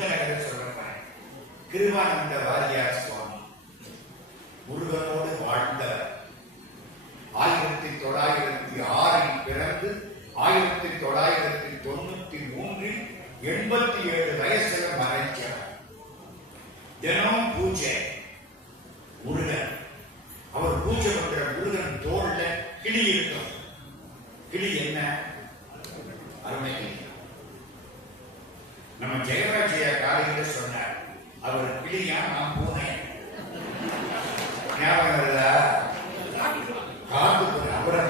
புத்தகத்தை சொல்லப்போறேன் கிருபானந்த வாரியார் சுவாமி. முருகனோடு வாழ்ந்தவர். ஆயிரத்தி தொள்ளாயிரத்தி ஆறில் பிறந்து ஆயிரத்தி தொள்ளாயிரத்தி தொண்ணூத்தி மூன்றில் எண்பத்தி ஏழு வயசுல மறைச்சவர் தினமும் பூஜை. முருகன் அவர் பூஜை பண்ற முருகன் தோல்ல கிளி இருக்கும். கிளி என்ன? அருமை கிளி நம்ம ஜெயராஜையா காலையில சொன்னார் அவர் கிளியா நான் பூனை ஞாபகம் வருதா காது அவரை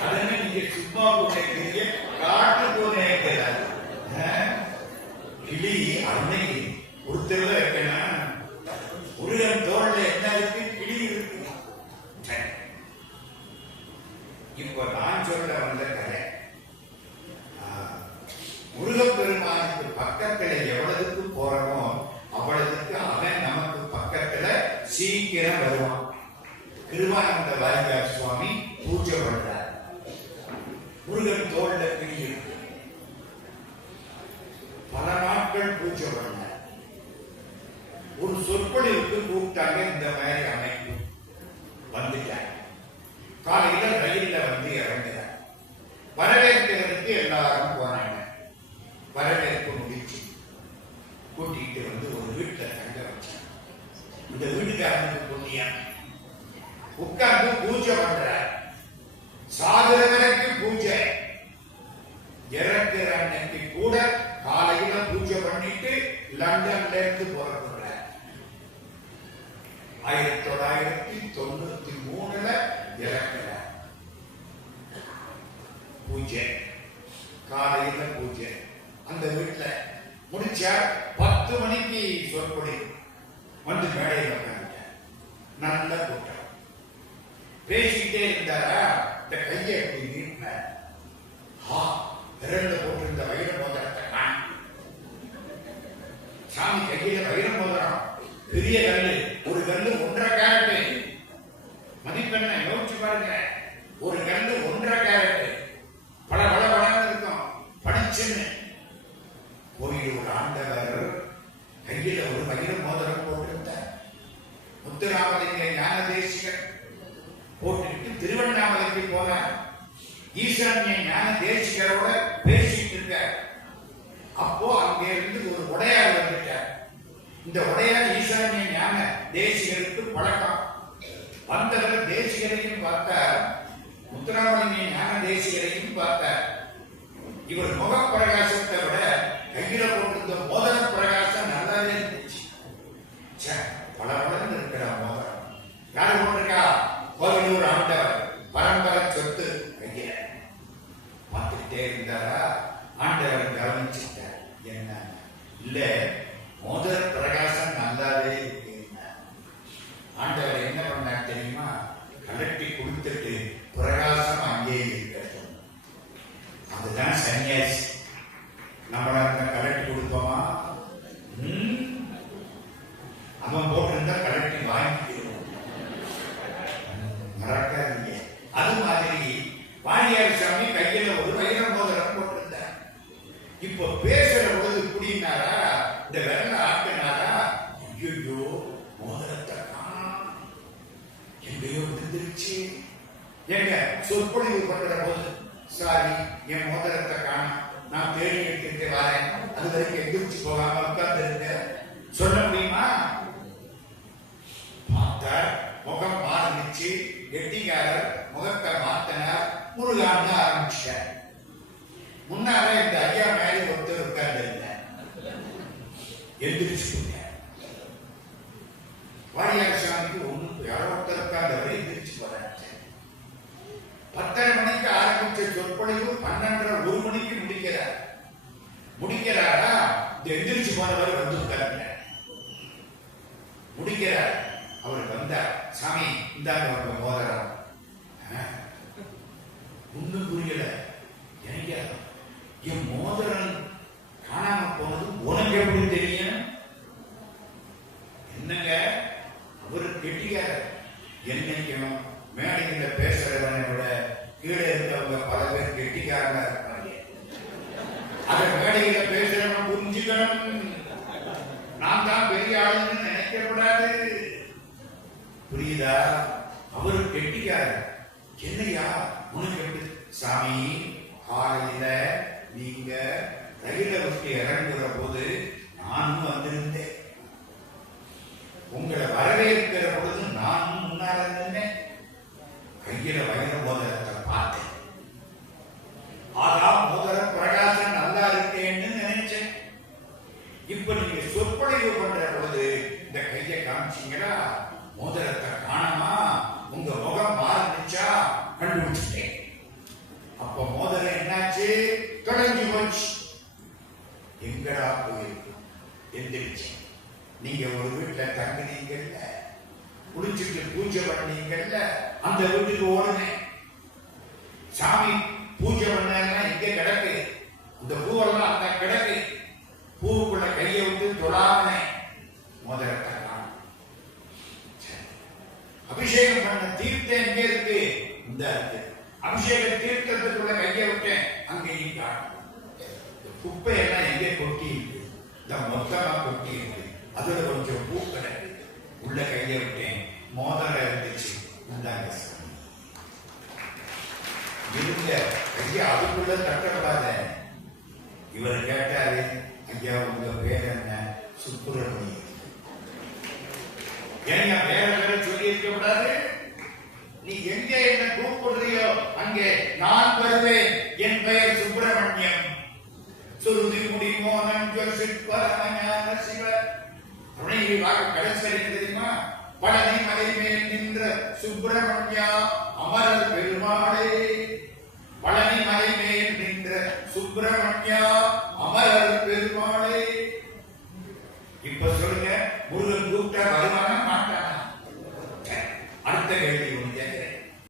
அவரை நீங்க சும்மா பூனை காட்டு பூனை கிளி அன்னை ஒருத்தர் இருக்கணும் முருகன் தோல்ல என்ன இருக்கு? கிளி இருக்கு. இப்போ தான் வருவான் கிருபானந்த வாரியார் சுவாமி பூஜை பண்றார். முருகன் தோல்ல கிளி பல நாட்கள் பூஜை பண்ணார். ஒரு சொற்பொழிவுக்கு கூப்பிட்டாங்க இந்த புண்ணியம் உட்கார்ந்து பூஜை பண்ற சாகுற பூஜை. இறக்குற அன்னைக்கு கூட காலையில பூஜை பண்ணிட்டு லண்டன்ல இருந்து புறப்படுற ஆயிரத்தி தொள்ளாயிரத்தி தொண்ணூத்தி மூணுல இறக்குறார். பூஜை. காலையில பூஜை. அந்த வீட்டுல முடிச்சா பத்து மணிக்கு சொற்பொழிவு வந்து மேடையில் உட்காந்துட்டேன் நல்ல கூட்டம் பேசிக்கிட்டே இருந்தாரா? இந்த கையை அப்படி நீட்டினார் ஹா விரல்ல போட்டிருந்த வைர மோதிரத்தை காண். சாமி கையில வைர மோதிரம் பெரிய கல்லு. ஒரு கல்லு ஒன்றரை கேரட் மதிப்பெண்ண யோசிச்சு பாருங்க. ஒரு கல்லு ஒன்றரை கேரட் பல பல பலன்னு இருக்கும். படிச்சுன்னு. கோயிலூர் ஆண்டவர் கையில ஒரு வைர மோதிரம் போட்டிருந்தார். முத்துராமலிங்க ஞான தேசிகன் போட்டுக்கிட்டு திருவண்ணாமலைக்கு போனார் ஈசான்ய ஞான தேசிகரோட பேசிட்டு இருக்கார் அப்போ அங்கே இருந்து ஒரு உடையார் வந்துட்டார். இந்த உடையார் ஈசான்ய ஞான தேசிகருக்கு பழக்கம். வந்தவர் தேசிகரையும் பார்த்தார். முத்துராமலிங்க ஞான தேசிகரையும் பார்த்தார். இவர் முக பிரகாசத்தை விட கையில போட்டிருந்த மோதன பிரகாசம் நல்லாவே இருந்துச்சு ச்சே, பளபளன்னு இருக்கிற மோதிரம் யாரு போட்டிருக்கா கோவிலூர் ஆண்டவர் பரம்பரை சொத்து கையில பார்த்துக்கிட்டே இருந்தாரா ஆண்டவர் கவனிச்சுட்டார் என்ன இல்ல மோதிர பிரகாசம் நல்லாவே இருக்கு ஆண்டவர் என்ன பண்ணார் தெரியுமா கலட்டி கொடுத்துட்டு பிரகாசம் அங்கேயே இருக்கட்டும் அதுதான் சன்னியாசி நம்மள அந்த கலட்டி கொடுப்போமா ம்? அவன் போட்டிருந்தா கலட்டி வாங்கிக்கிறோம் மறக்காதீங்க அது மாதிரி வாணியார் சாமி கையில ஒரு வைர மோதிரம் போட்டிருந்தார் இப்போ பேசுற பொழுது குடினாரா இந்த விரல ஆட்டினாரா ஐயோ மோதிரத்தை காணோம் எங்கேயோ விழுந்துருச்சு எங்க சொற்பொழிவு பண்ற போது சாரி என் மோதிரத்தை காணோம். நான் தேடி எடுத்துட்டு வரேன். அது வரைக்கும் எந்திரிச்சு போகாம உட்கார்ந்து இருக்க சொல்ல முடியுமா? பார்த்தார். முகம் மாறிச்சு. கெட்டிக்காரர் முகத்தை மாத்தினார் முருகான்னு ஆரம்பிச்சார். முன்னால இந்த ஐயா மேலே ஒருத்தர் உட்கார்ந்து இருந்தேன் எந்திரிச்சு போட்டார் வாடியார் சாமிக்கு ஒண்ணு யாரோ ஒருத்தர் உட்கார்ந்தவர் எந்திரிச்சு போறாரு பத்தரை மணிக்கு ஆரம்பிச்ச சொற்பொழிவு பன்னெண்டரை ஒரு மணிக்கு முடிக்கிறாரா? இந்த எந்திரிச்சு போனவர் வந்து உட்கார்ந்தார் முடிக்கிறார். அவர் வந்தார். சாமி இந்தாங்க அவங்க மோதிரம். ஆ, ஒண்ணும் புரியல. எனக்கு என் மோதிரம் காணாம போனது உனக்கு எப்படி தெரியும் என்னங்க அவரு கெட்டிக்காரர் என்னைக்கும் மேடையில பேசுறவனை விட கீழே இருக்கவங்க பல பேர் கெட்டிக்காரனா இருப்பாங்க அதை மேடையில பேசுறவன் புரிஞ்சுக்கணும். நான் தான் பெரிய ஆளுன்னு நினைக்கப்படாது. புரியுதா? அவரு கெட்டிக்காரு. என்னையா? உனக்கு எப்படி? சாமி காலையில நீங்க ரயில விட்டு இறங்குற போது நானும் வந்திருந்தேன் உங்களை வரவேற்கிற பொழுது நானும் முன்னால நின்றேன் கையில வைர மோதிரத்தை பார்த்தேன் ஆகா மோதிர பிரகாசம் நல்லா இருக்கேன்னு நினைச்சேன் இப்ப நீங்க சொற்பொழிவு பண்ற பொழுது இந்த கையை காமிச்சீங்களா மோதிரத்தை காணாமா? உங்க முகம் மாறிச்சா கண்டுபிடிச்சிட்டேன். அப்ப மோதிரம் என்னாச்சு? தொலைஞ்சு போச்சு. எங்கடா போயிருக்கு? எந்திரிச்சு. நீங்க ஒரு வீட்டுல தங்குனீங்கல்ல? குளிச்சுட்டு பூஜை பண்ணீங்கல்ல? அந்த வீட்டுக்கு ஓடுனேன். சாமி பூஜை பண்ணா இங்க கிடக்கு. இந்த பூவெல்லாம் அந்த கிடக்கு. பூவுக்குள்ள கையை விட்டு தொழாமனே முதலத்தை அபிஷேகம் பண்ண தீர்த்தம் எங்கே இருக்கு? இந்த இருக்கு அபிஷேக தீர்த்தத்துக்குள்ள கையை விட்டேன். அங்கேயும் காணும் இந்த குப்பையெல்லாம் எங்கே கொட்டி இருக்கு? இந்த மொத்தமா கொட்டி இருக்கு. அதுல கொஞ்சம் பூ கிடக்கு. உள்ள கையை விட்டேன். மோதிரம் இருந்துச்சு. இந்தாங்க. இருங்க. ஐயா அதுக்குள்ள தட்டப்படாத இவர் கேட்டாரு ஐயா உங்க பேர் என்ன? சுப்பிரமணியம் ஏங்க வேற வேற சொல்லி இருக்க கூடாது நீ எங்கே என்ன கூப்பிடுறியோ அங்கே நான் வருவேன். என் பெயர் சுப்பிரமணியம். சுருதி முடி மோகன் ஜோசிப் பரமஞான சிவர் துணையில் வாக்கு கடைசி தெரியுமா? பழனி மலை மேல் நின்ற சுப்பிரமணியா அமரர் பெரு